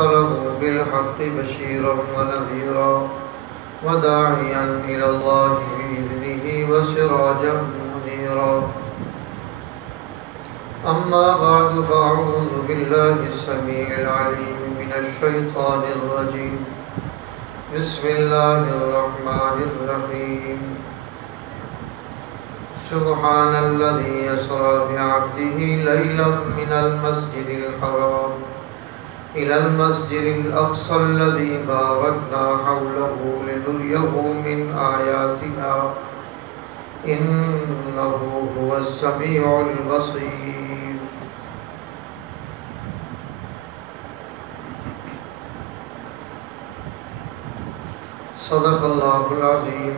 أرسله بالحق بشيرا ونذيرا وداعيا إلى الله بإذنه وسراجا منيرا. أما بعد فأعوذ بالله السميع العليم من الشيطان الرجيم. بسم الله الرحمن الرحيم. سبحان الذي يسرى بعبده ليلا من المسجد الحرام إلى المسجد الأقصى الذي باركنا حوله لنريه من آياتنا إنه هو السميع البصير. صدق الله العظيم.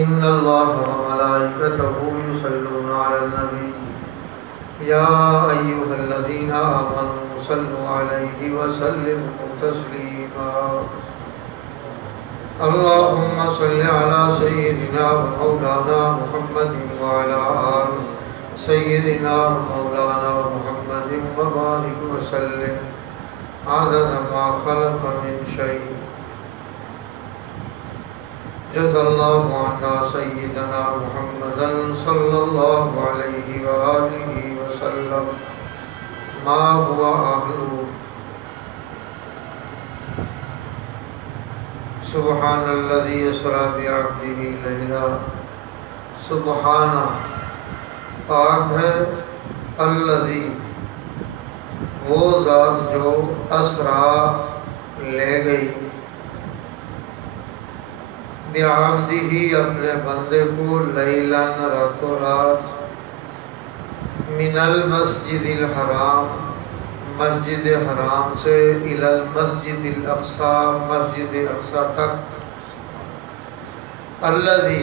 إن الله وملائكته يصلون على النبي يا أيها الذين آمنوا صلوا عليه وسلموا تسليما. اللهم صل على سيدنا ومولانا محمد وعلى آل سيدنا ومولانا محمد وبارك وسلم عدد ما خلق من شيء. جزا الله عنا سيدنا محمدا صلى الله عليه وآله وسلم ما هو أهله. سبحان الذي يسرى بعبده ليلا. سبحان پاک ہے الذی وہ ذات جو اسرا لے گئی بعبدہ اپنے بندے کو لیلاً راتوں رات من المسجد الحرام مسجد حرام سے الی المسجد الاقصی مسجد اقصی تک. الذی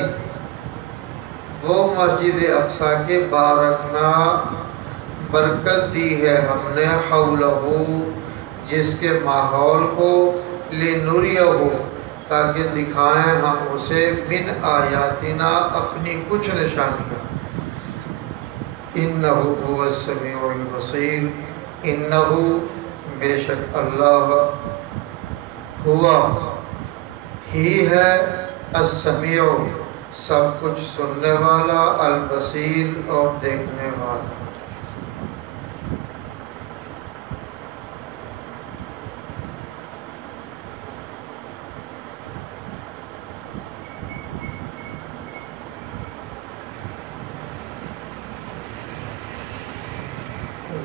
وہ مسجد اقصی کے بارکنا برکت دی ہے ہم نے حولہ جس کے ماحول کو لنریہ تاکہ دکھائیں ہم اسے من آیاتنا اپنی کچھ نشانیاں. انہ هو السمیع البصیر. انہ بے شک اللہ ہوا ہی ہے السمیع سب کچھ سننے والا البصیر اور دیکھنے والا.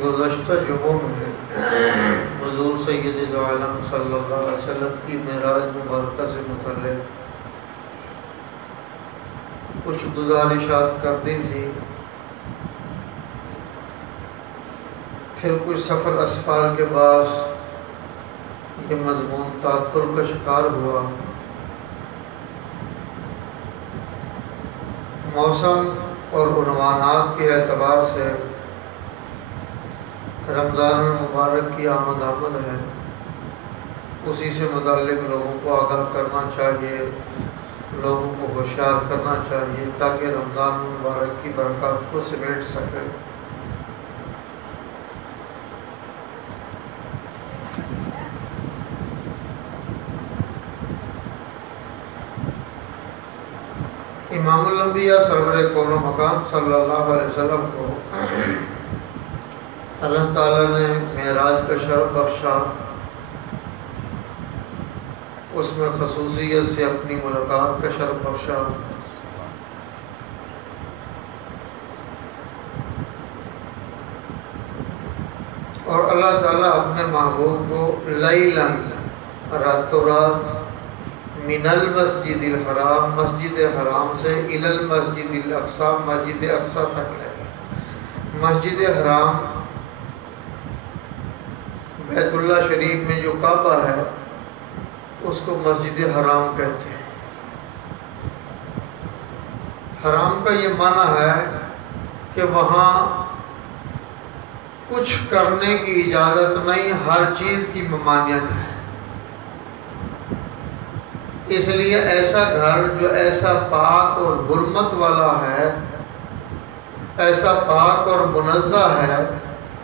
گزشتہ جمعوں میں حضور سید عالم صلی اللہ علیہ وسلم کی معراج مبارکہ سے متعلق کچھ گزارشات کر دی تھی. پھر کچھ سفر اسفار کے بعد یہ مضمون تعطل کا شکار ہوا. موسم اور عنوانات کے اعتبار سے رمضان المبارک کی آمد ہے. اسی سے متعلق لوگوں کو آگاہ کرنا چاہیے، لوگوں کو ہوشیار کرنا چاہیے تاکہ رمضان المبارک کی برکات کو سمیٹ سکے. امام الانبیاء سرور کون و مکان صلی اللہ علیہ وسلم کو اللہ تعالیٰ نے معراج کا شرف بخشا. اس میں خصوصیت سے اپنی ملاقات کا شرف بخشا. اور اللہ تعالیٰ اپنے محبوب کو لیلاً راتوں رات من المسجد الحرام مسجد حرام سے الی المسجد الاقصی مسجد اقصی تک لے گئے. مسجد حرام بیت اللہ شریف میں جو کعبہ ہے اس کو مسجد حرام کہتے ہیں. حرام کا یہ معنی ہے کہ وہاں کچھ کرنے کی اجازت نہیں، ہر چیز کی ممانعت ہے. اس لیے ایسا گھر جو ایسا پاک اور حرمت والا ہے، ایسا پاک اور منزہ ہے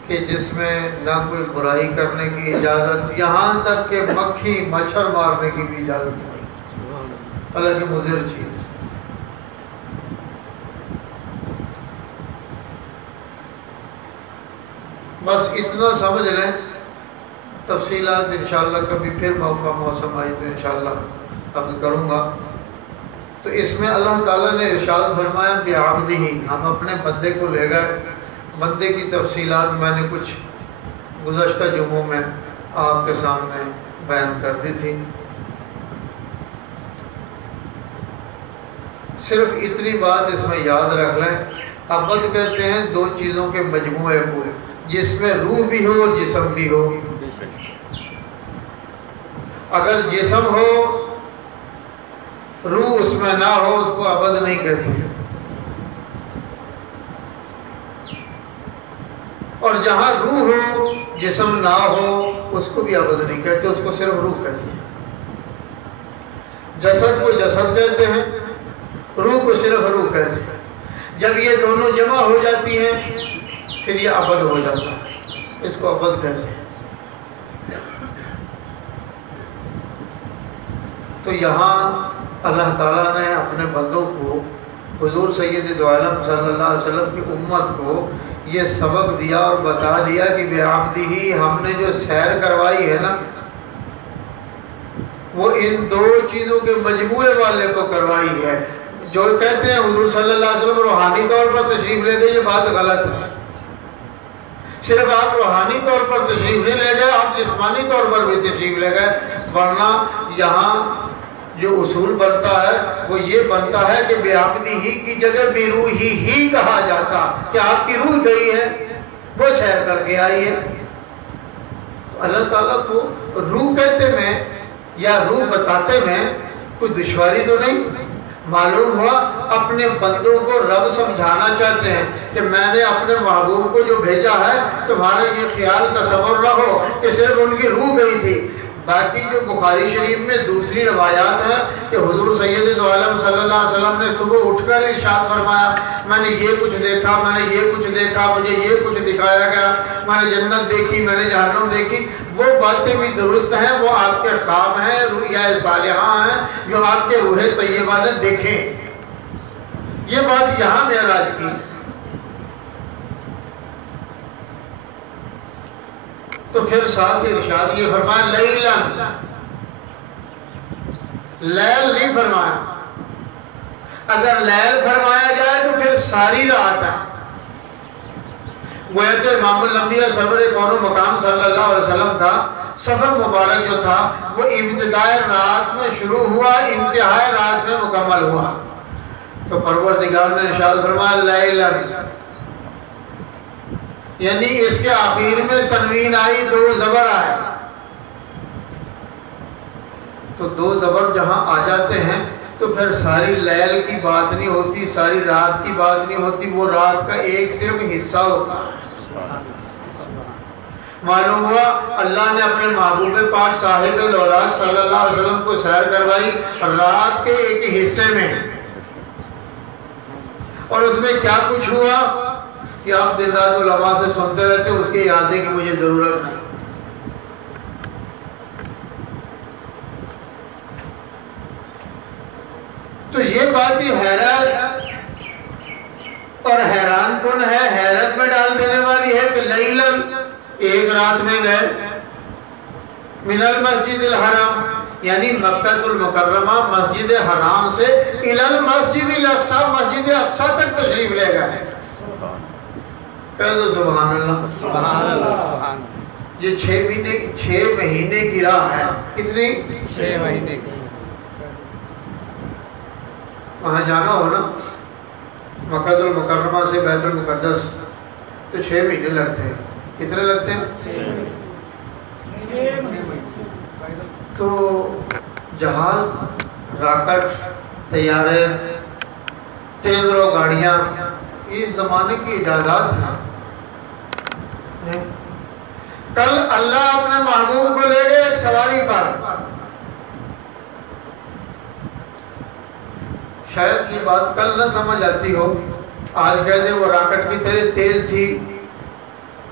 کہ جس میں نہ کوئی برائی کرنے کی اجازت، یہاں تک کہ مکھی مچھر مارنے کی بھی اجازت نہیں، حالانکہ مضر چیز۔ بس اتنا سمجھ لیں، تفصیلات انشاءاللہ کبھی پھر موقع موسم آئی تو انشاءاللہ اب کروں گا۔ تو اس میں اللہ تعالیٰ نے ارشاد فرمایا بعبدہ، ہم اپنے بندے کو لے گئے۔ بندے کی تفصیلات میں نے کچھ گزشتہ جمعوں میں آپ کے سامنے بیان کر دی تھی۔ صرف اتنی بات اس میں یاد رکھ لیں، عبد کہتے ہیں دو چیزوں کے مجموعے کو، جس میں روح بھی ہو اور جسم بھی ہو۔ اگر جسم ہو روح اس میں نہ ہو اس کو عبد نہیں کہتے، اور جہاں روح ہو جسم نہ ہو اس کو بھی عبد نہیں کہتے، اس کو صرف روح کہتے ہیں۔ جسد کو جسد کہتے ہیں، روح کو صرف روح کہتے ہیں۔ جب یہ دونوں جمع ہو جاتی ہیں پھر یہ عبد ہو جاتا ہے، اس کو عبد کہتے ہیں۔ تو یہاں اللہ تعالیٰ نے اپنے بندوں کو، حضور سید دو عالم صلی اللہ علیہ وسلم کی امت کو یہ سبق دیا اور بتا دیا کہ بعبدہ، ہم نے جو سیر کروائی ہے نا وہ ان دو چیزوں کے مجموعے والے کو کروائی ہے۔ جو کہتے ہیں حضور صلی اللہ علیہ وسلم روحانی طور پر تشریف لے گئے، یہ بات غلط ہے۔ صرف آپ روحانی طور پر تشریف نہیں لے گئے، آپ جسمانی طور پر بھی تشریف لے گئے، ورنہ یہاں جو اصول بنتا ہے وہ یہ بنتا ہے کہ بعبدہ کی جگہ بروحہ ہی کہا جاتا، کہ آپ کی روح گئی ہے، وہ سیر کر کے آئی ہے۔ اللہ تعالیٰ کو روح کہتے میں یا روح بتاتے میں کوئی دشواری تو نہیں۔ معلوم ہوا اپنے بندوں کو رب سمجھانا چاہتے ہیں کہ میں نے اپنے محبوب کو جو بھیجا ہے، تمہارا یہ خیال تصور نہ ہو کہ صرف ان کی روح گئی تھی۔ باقی جو بخاری شریف میں دوسری روایات ہیں کہ حضور سید دو عالم صلی اللہ علیہ وسلم نے صبح اٹھ کر ارشاد فرمایا میں نے یہ کچھ دیکھا، میں نے یہ کچھ دیکھا، مجھے یہ کچھ دکھایا گیا، میں نے جنت دیکھی، میں نے جہنم دیکھی، وہ باتیں بھی درست ہیں، وہ آپ کے خواب ہیں، رؤیا صالحہ ہیں جو آپ کے روح طیبہ نے دیکھیں۔ یہ بات یہاں معراج کی۔ تو پھر ساتھ ارشاد یہ فرمایا لیلن، لیل نہیں فرمایا۔ اگر لیل فرمایا جائے تو پھر ساری رات ہے۔ گویا کہ امام الانبیاء سرور کون و مقام صلی اللہ علیہ وسلم کا سفر مبارک جو تھا وہ ابتدائے رات میں شروع ہوا، انتہائی رات میں مکمل ہوا۔ تو پروردگار نے ارشاد فرمایا لیلن، یعنی اس کے آخر میں تنوین آئی، دو زبر آئے۔ تو دو زبر جہاں آ جاتے ہیں تو پھر ساری لیل کی بات نہیں ہوتی، ساری رات کی بات نہیں ہوتی، وہ رات کا ایک صرف حصہ ہوتا ہے۔ معلوم ہوا اللہ نے اپنے محبوب پاک صاحب الاولاد صلی اللہ علیہ وسلم کو سیر کروائی رات کے ایک حصے میں، اور اس میں کیا کچھ ہوا کہ آپ دن رات علماء سے سنتے رہتے، اس کے ارادے کی مجھے ضرورت نہیں۔ تو یہ بات ہی حیرت اور حیران کن ہے، حیرت میں ڈال دینے والی ہے کہ لیلن، ایک رات میں گئے من المسجد الحرام، یعنی مکہ المکرمہ مسجد حرام سے الی المسجد الاقصی، مسجد اقصی تک تشریف لے گئے۔ کہہ دو سبحان اللہ، سبحان اللہ، سبحان اللہ۔ یہ 6 مہینے کی راہ ہے۔ کتنی؟ 6 مہینے کی۔ وہاں جانا ہو نا مکہ المکرمہ سے بیت المقدس تو 6 مہینے لگتے ہیں۔ کتنے لگتے ہیں؟ 6 مہینے۔ تو جہاز، راکٹ، طیارے، تیز رو گاڑیاں، اس زمانے کی ایجادات ہیں۔ کل اللہ اپنے محبوب کو لے گئے ایک سواری پر، شاید یہ بات کل نہ سمجھ آتی ہو، آج کہہ دے وہ راکٹ کی طرح تیز تھی،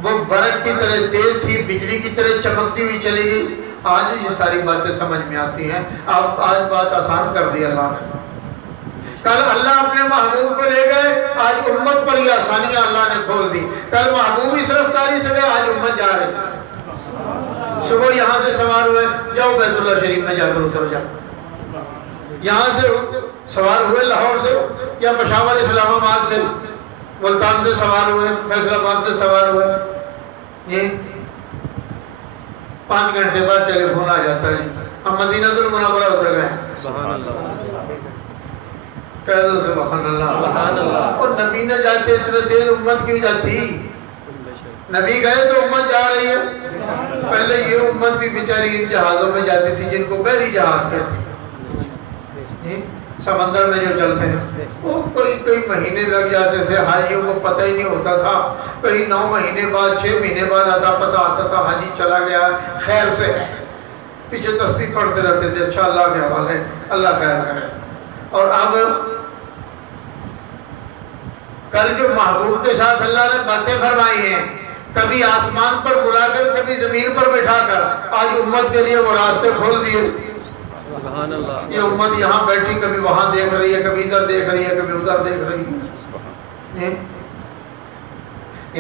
وہ برق کی طرح تیز تھی، بجلی کی طرح چمکتی ہوئی چلی گئی۔ آج یہ ساری باتیں سمجھ میں آتی ہیں۔ اب آج بات آسان کر دی اللہ نے۔ کل اللہ اپنے محبوب کو لے گئے، آج امت پر یہ آسانیاں اللہ نے کھول دی۔ کل محبوب اس رفتاری سے گئے، آج امت جا رہی۔ صبح یہاں سے سوار ہوئے، جاؤ بیت اللہ شریف میں جا کر اتر جاؤ۔ یہاں سے سوار ہوئے لاہور سے یا پشاور اسلام آباد سے، ملتان سے سوار ہوئے، فیصل آباد سے سوار ہوئے، یہ 5 گھنٹے بعد ٹیلی فون آ جاتا ہے، ہم مدینہ المنورہ اتر گئے۔ سبحان اللہ، کہہ دو سبحان اللہ۔ سبحان اللہ۔ اور نبی نہ جاتے اتنے تیز امت کیوں جاتی؟ نبی گئے تو امت جا رہی ہے۔ پہلے یہ امت بھی بیچاری ان جہازوں میں جاتی تھی جن کو بحری جہاز کہتے ہیں، سمندر میں جو چلتے ہیں، وہ کئی مہینے لگ جاتے تھے، حاجیوں کو پتہ ہی نہیں ہوتا تھا۔ کہیں 9 مہینے بعد 6 مہینے بعد پتہ آتا تھا حاجی چلا گیا خیر سے، پیچھے تسبیح پڑھتے رہتے تھے، اچھا اللہ کے حوالے، اللہ خیر کرے۔ اور اب کل جو محبوب کے ساتھ اللہ نے باتیں فرمائی ہیں، کبھی آسمان پر بلا کر، کبھی زمین پر بٹھا کر، آج امت کے لیے وہ راستے کھول دیے۔ سبحان اللہ۔ یہ امت یہاں بیٹھی کبھی وہاں دیکھ رہی ہے، کبھی ادھر دیکھ رہی ہے، کبھی ادھر دیکھ رہی ہے۔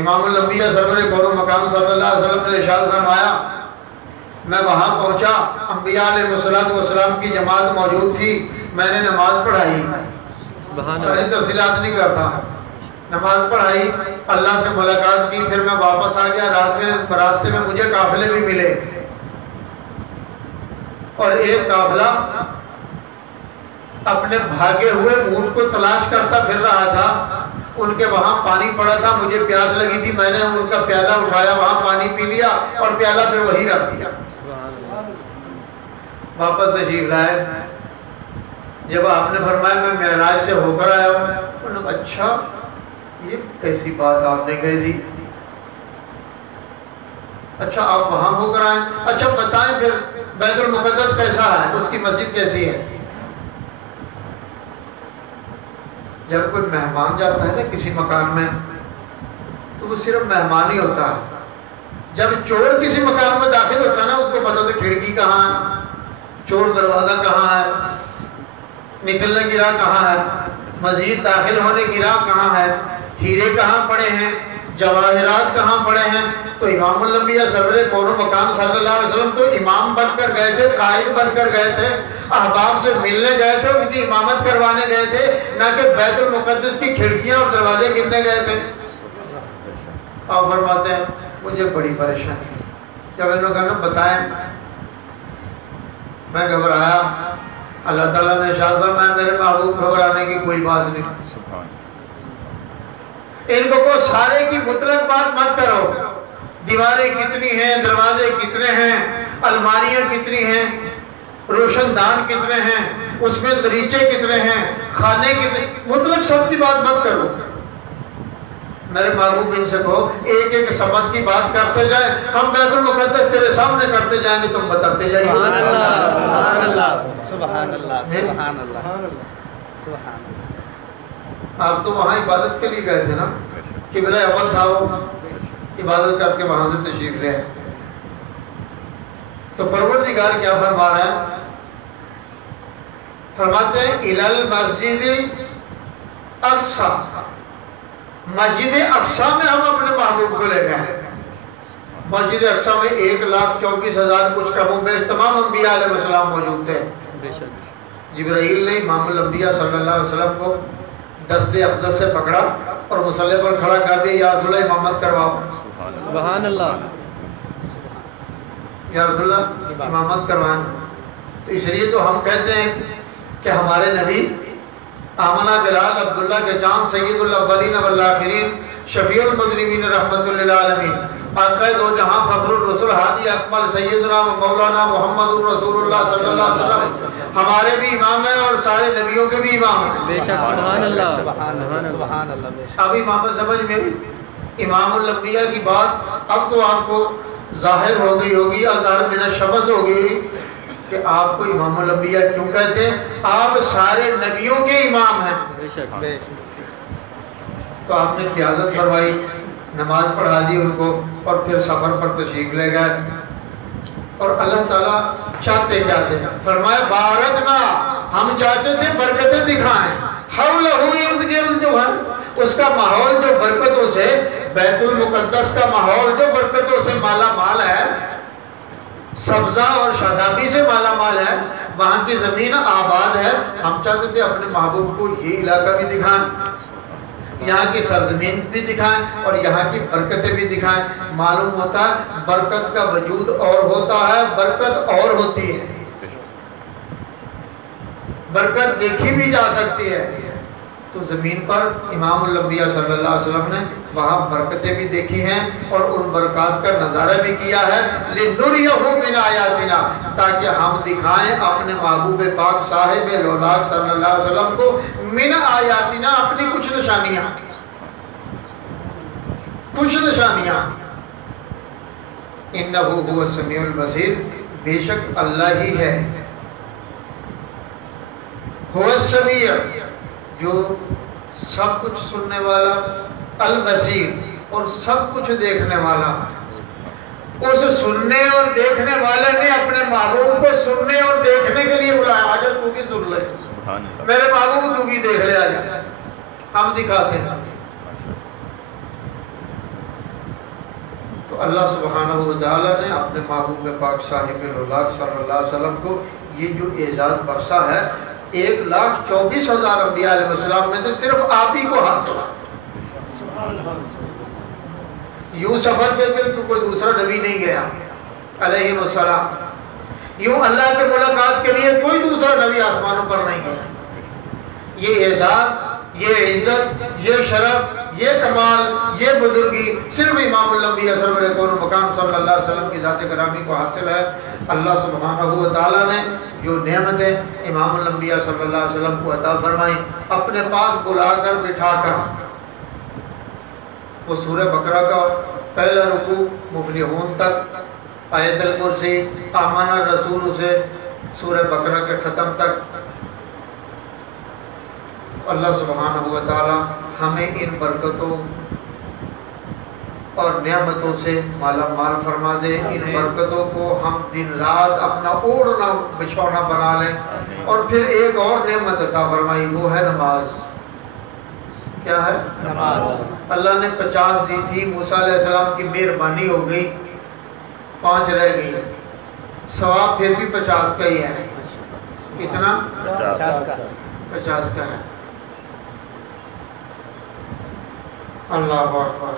امام الانبیاء سرور کون و مقام صلی اللہ علیہ وسلم نے ارشاد فرمایا، میں وہاں پہنچا، انبیاء علیہ السلام کی جماعت موجود تھی، میں نے نماز پڑھائی، ساری تفصیلات نہیں کرتا، نماز پڑھائی، اللہ سے ملاقات کی، پھر میں واپس آ گیا۔ رات میں راستے میں مجھے قافلے بھی ملے، اور ایک قافلہ اپنے بھاگے ہوئے اونٹ کو تلاش کرتا پھر رہا تھا۔ ان کے وہاں پانی پڑا تھا، مجھے پیاس لگی تھی، میں نے ان کا پیالہ اٹھایا، وہاں پانی پی لیا اور پیالہ پھر وہی رکھ دیا۔ واپس تشریف لائے، جب آپ نے فرمایا میں معراج سے ہو کر آیا ہوں، انہوں نے اچھا یہ کیسی بات آپ نے کہہ دی، اچھا آپ وہاں ہو کر آئے، اچھا بتائیں پھر بیت المقدس کیسا ہے، اس کی مسجد کیسی ہے؟ جب کوئی مہمان جاتا ہے نا کسی مکان میں تو وہ صرف مہمان ہی ہوتا ہے۔ جب چور کسی مکان میں داخل ہوتا ہے نا، اس کو پتہ ہوتا ہے کھڑکی کہاں ہے، چور دروازہ کہاں ہے، نکلنے کی راہ کہاں ہے، مزید داخل ہونے کی راہ کہاں ہے، ہیرے کہاں پڑے ہیں، جواہرات کہاں پڑے ہیں۔ تو امام الانبیاء سرور کون و مکان صلی اللہ علیہ وسلم تو امام بن کر گئے تھے، قائد بن کر گئے تھے، احباب سے ملنے گئے تھے، ان کی امامت کروانے گئے تھے، نہ کہ بیت المقدس کی کھڑکیاں اور دروازے گننے گئے تھے۔ آپ فرماتے ہیں مجھے بڑی پریشانی ہے۔ جب ان لوگوں نے بتائیں، میں گھبرایا، اللہ تعالیٰ نے ارشاد فرمایا میرے محبوب گھبرانے کی کوئی بات نہیں، ان کو سارے کی مطلق بات مت کرو، دیواریں کتنی ہیں، دروازے کتنے ہیں، الماریاں کتنی ہیں، روشن دان کتنے ہیں، اس میں دریچے کتنے ہیں، خانے کتنے، مطلق سب کی بات مت کرو۔ میرے محبوب ان سے کہو ایک ایک سمت کی بات کرتے جائیں، ہم بیت المقدس تیرے سامنے کرتے جائیں گے، تم بتاتے جائیے۔ سبحان اللہ، سبحان اللہ، سبحان اللہ، سبحان اللہ۔ آپ تو وہاں عبادت کے لیے گئے تھے نا، قبلہ اول تھا، وہ عبادت کر کے وہاں سے تشریف لے۔ تو پروردگار کیا فرما رہے ہیں؟ فرماتے ہیں الال مسجد اقصی، مسجد اقصی میں ہم اپنے محبوب کو لے گئے۔ مسجد اقصی میں 1,24,000 کچھ کم و بیش تمام انبیاء علیہ السلام موجود تھے۔ جبرائیل نے امام الانبیاء صلی اللہ علیہ وسلم کو دست اقدس سے پکڑا اور مصلی پر کھڑا کر دیا، یا رسول اللہ امامت کرواؤ۔ سبحان اللہ، یا رسول اللہ امامت کروائیں۔ تو اس لیے تو ہم کہتے ہیں کہ ہمارے نبی آمنہ بلال عبداللہ کے چاند، سید الاولین والآخرین، شفیع المذنبین رحمت للعالمین، آقا دو جہاں فخر الرسل ہادی اکمل سیدنا و مولانا محمد رسول اللہ صلی اللہ علیہ وسلم ہمارے بھی امام ہیں اور سارے نبیوں کے بھی امام ہیں۔ بے شک، سبحان اللہ، سبحان اللہ، سبحان اللہ، بے شک۔ اب امام سمجھ میں امام الانبیاء کی بات اب تو آپ کو ظاہر ہو گئی ہوگی، اظہار من الشمس ہو گئی کہ آپ کو امام الانبیاء کیوں کہتے ہیں؟ آپ سارے نبیوں کے امام ہیں۔ بے شک، بے شک۔ تو آپ نے قیادت فرمائی، نماز پڑھا دی ان کو اور پھر سفر پر تشریف لے گئے. اور اللہ تعالیٰ چاہتے کیا تھے؟ فرمایا بارکنا، ہم چاہتے تھے برکتیں دکھائیں. حولہ ارد گرد جو ہے اس کا ماحول جو برکتوں سے، بیت المقدس کا ماحول جو برکتوں سے مالا مال ہے، سبزہ اور شادابی سے مالا مال ہے، وہاں کی زمین آباد ہے. ہم چاہتے تھے اپنے محبوب کو یہ علاقہ بھی دکھائیں، یہاں کی سرزمین بھی دکھائیں اور یہاں کی برکتیں بھی دکھائیں. معلوم ہوتا ہے برکت کا وجود اور ہوتا ہے، برکت اور ہوتی ہے. برکت دیکھی بھی جا سکتی ہے. تو زمین پر امام الانبیاء صلی اللہ علیہ وسلم نے وہاں برکتیں بھی دیکھی ہیں اور ان برکات کا نظارہ بھی کیا ہے. لِنُرِيَهُ مِنْ آیَاتِنَا، تاکہ ہم دکھائیں اپنے محبوب پاک صاحب لولاک صلی اللہ علیہ وسلم کو من آیاتنا، اپنی کچھ نشانیاں. اِنَّهُ هُوَ السَّمِيعُ الْبَصِيرُ، بے شک اللہ ہی ہے. هُوَ السَّمِيعُ، جو سب کچھ سننے والا، البصیر، اور سب کچھ دیکھنے والا. اس سننے اور دیکھنے والے نے اپنے محبوب کو سننے اور دیکھنے کے لیے بلایا. آجا تو بھی سن لے، میرے محبوب تو بھی دیکھ لے، آجا ہم دکھاتے ہیں. تو اللہ سبحانہ وتعالی نے اپنے محبوب پاک صاحب لولاک صلی اللہ علیہ وسلم کو یہ جو اعزاز بخشا ہے، 1,24,000 انبیاء علیہ السلام میں سے صرف آپ ہی کو حاصل ہے. یوں سفر پہ تو کوئی دوسرا نبی نہیں گیا علیہ السلام. یوں اللہ کے ملاقات کے لیے کوئی دوسرا نبی آسمانوں پر نہیں گیا. یہ اعزاز، یہ عزت، یہ شرف، یہ کمال، یہ بزرگی صرف امام الانبیاء سرور کون و مقام صلی اللہ علیہ وسلم کی ذات گرامی کو حاصل ہے. اللہ سبحانہ و تعالیٰ نے جو نعمتیں امام الانبیاء صلی اللہ علیہ وسلم کو عطا فرمائیں، اپنے پاس بلا کر بٹھا کر، وہ سورہ بقرہ کا پہلا رکوع مفلحون تک، آیت الکرسی، آمن الرسول سے سورہ بقرہ کے ختم تک، اللہ سبحانہ و تعالی ہمیں ان برکتوں اور نعمتوں سے مالا مال فرما دے. ان برکتوں کو ہم دن رات اپنا اوڑھنا بچھونا بنا لیں. اور پھر ایک اور نعمت عطا فرمائی، وہ ہے نماز. کیا ہے؟ نماز. اللہ نے 50 دی تھی، موسیٰ علیہ السلام کی مہربانی ہو گئی 5 رہ گئی. ثواب پھر بھی 50 کا ہی ہے. کتنا؟ 50 کا ہے. اللہ اکبر.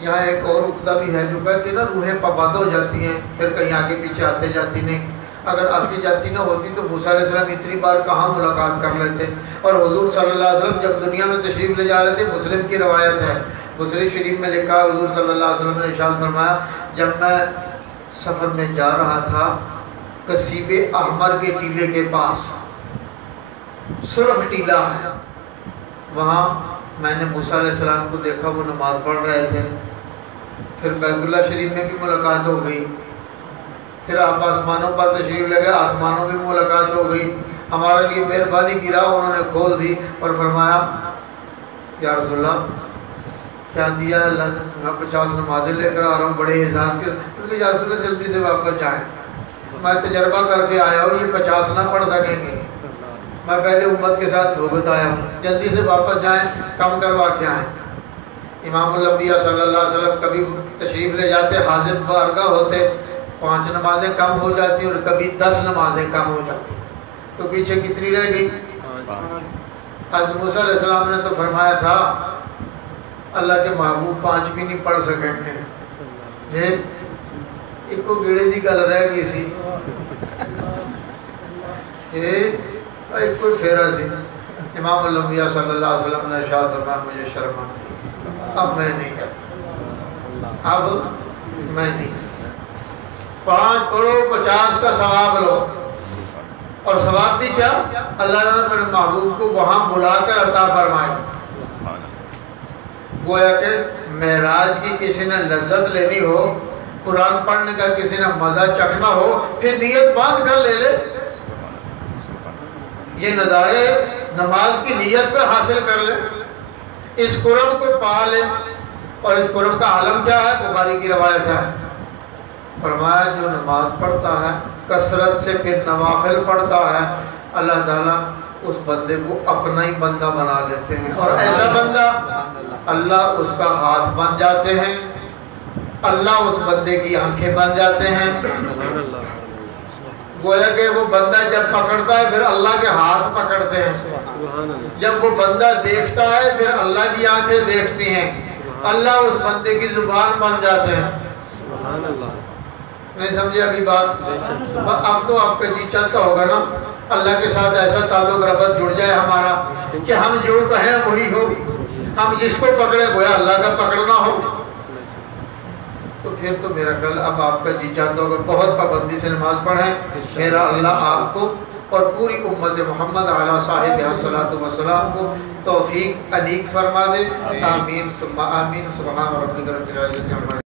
یہاں ایک اور عقدہ بھی ہے جو کہتے ہیں نا روحیں پابند ہو جاتی ہیں، پھر کہیں آگے پیچھے آتے جاتی نہیں. اگر آتی جاتی نہ ہوتی تو موسیٰ علیہ السلام اتنی بار کہاں ملاقات کر لیتے. اور حضور صلی اللہ علیہ وسلم جب دنیا میں تشریف لے جا رہے تھے، مسلم کی روایت ہے، مسلم شریف میں لکھا، حضور صلی اللہ علیہ وسلم نے ارشاد فرمایا، جب میں سفر میں جا رہا تھا کسیب احمر کے ٹیلے کے پاس، سرخ ٹیلا ہے، وہاں میں نے موسیٰ علیہ السلام کو دیکھا، وہ نماز پڑھ رہے تھے. پھر بیت اللہ شریف میں بھی ملاقات ہو گئی. پھر آپ آسمانوں پر تشریف لے گئے، آسمانوں میں ملاقات ہو گئی. ہمارے لیے مہربانی کی راہ انہوں نے کھول دی اور فرمایا، یا رسول اللہ کیا دیا ہے اللہ نے؟ میں 50 نمازیں لے کر آ رہا ہوں بڑے اعزاز کے. کیونکہ یا رسول اللہ جلدی سے واپس جائیں، میں تجربہ کر کے آیا ہوں، یہ 50 نہ پڑھ سکیں گے، میں پہلے امت کے ساتھ بھگت آیا ہوں، جلدی سے واپس جائیں، کم کروا کے آئیں. امام الانبیاء صلی اللہ علیہ وسلم کبھی تشریف لے جاتے، حاضر بارگاہ ہوتے، 5 نمازیں کم ہو جاتی اور کبھی 10 نمازیں کم ہو جاتی. تو پیچھے کتنی رہ گئی؟ 5. حضرت موسیٰ علیہ السلام نے تو فرمایا تھا اللہ کے محبوب 5 بھی نہیں پڑھ سکیں گے. ایک کو گیڑے دی گل رہ گئی سی، ایک کوئی پھیرا سی. امام الانبیاء صلی اللہ علیہ وسلم نے ارشاد فرمایا، مجھے شرم آتی ہے، اب میں نہیں کرتا، اب میں نہیں. 5 پڑھو 50 کا ثواب لو. اور ثواب بھی کیا؟ اللہ نے اپنے محبوب کو وہاں بلا کر عطا فرمائے. گویا کہ معراج کی کسی نے لذت لینی ہو، قرآن پڑھنے کا کسی نے مزہ چکھنا ہو، پھر نیت باندھ کر لے لے. یہ نظارے نماز کی نیت پہ حاصل کر لے، اس قرب کو پا لے. اور اس قرب کا عالم کیا ہے؟ بخاری کی روایت ہے، فرمایا جو نماز پڑھتا ہے کثرت سے پھر نوافل پڑھتا ہے، اللہ تعالیٰ اس بندے کو اپنا ہی بندہ بنا لیتے ہیں، اور ایسا بندہ اللہ اس کا ہاتھ بن جاتے ہیں، اللہ اس بندے کی آنکھیں بن جاتے ہیں۔ سبحان اللہ گویا کہ وہ بندہ جب پکڑتا ہے پھر اللہ کے ہاتھ پکڑتے ہیں، سبحان اللہ جب وہ بندہ دیکھتا ہے پھر اللہ کی آنکھیں دیکھتی ہیں، اللہ اس بندے کی زبان بن جاتے ہیں۔ سبحان اللہ نہیں سمجھے ابھی بات؟ اب تو آپ کا جی چاہتا ہوگا نا اللہ کے ساتھ ایسا تعلق ربط جڑ جائے ہمارا کہ ہم جو کہیں وہی ہو، ہم جس کو پکڑے گویا اللہ کا پکڑنا ہو، تو پھر تو میرا خیال اب آپ کا جی چاہتا ہوگا بہت پابندی سے نماز پڑھیں۔ میرا اللہ آپ کو اور پوری امت محمد علیہ صاحب الصلاۃ والسلام کو توفیق انیق فرما دے۔ آمین ثم آمین۔ سبحان ربک رب العزۃ عما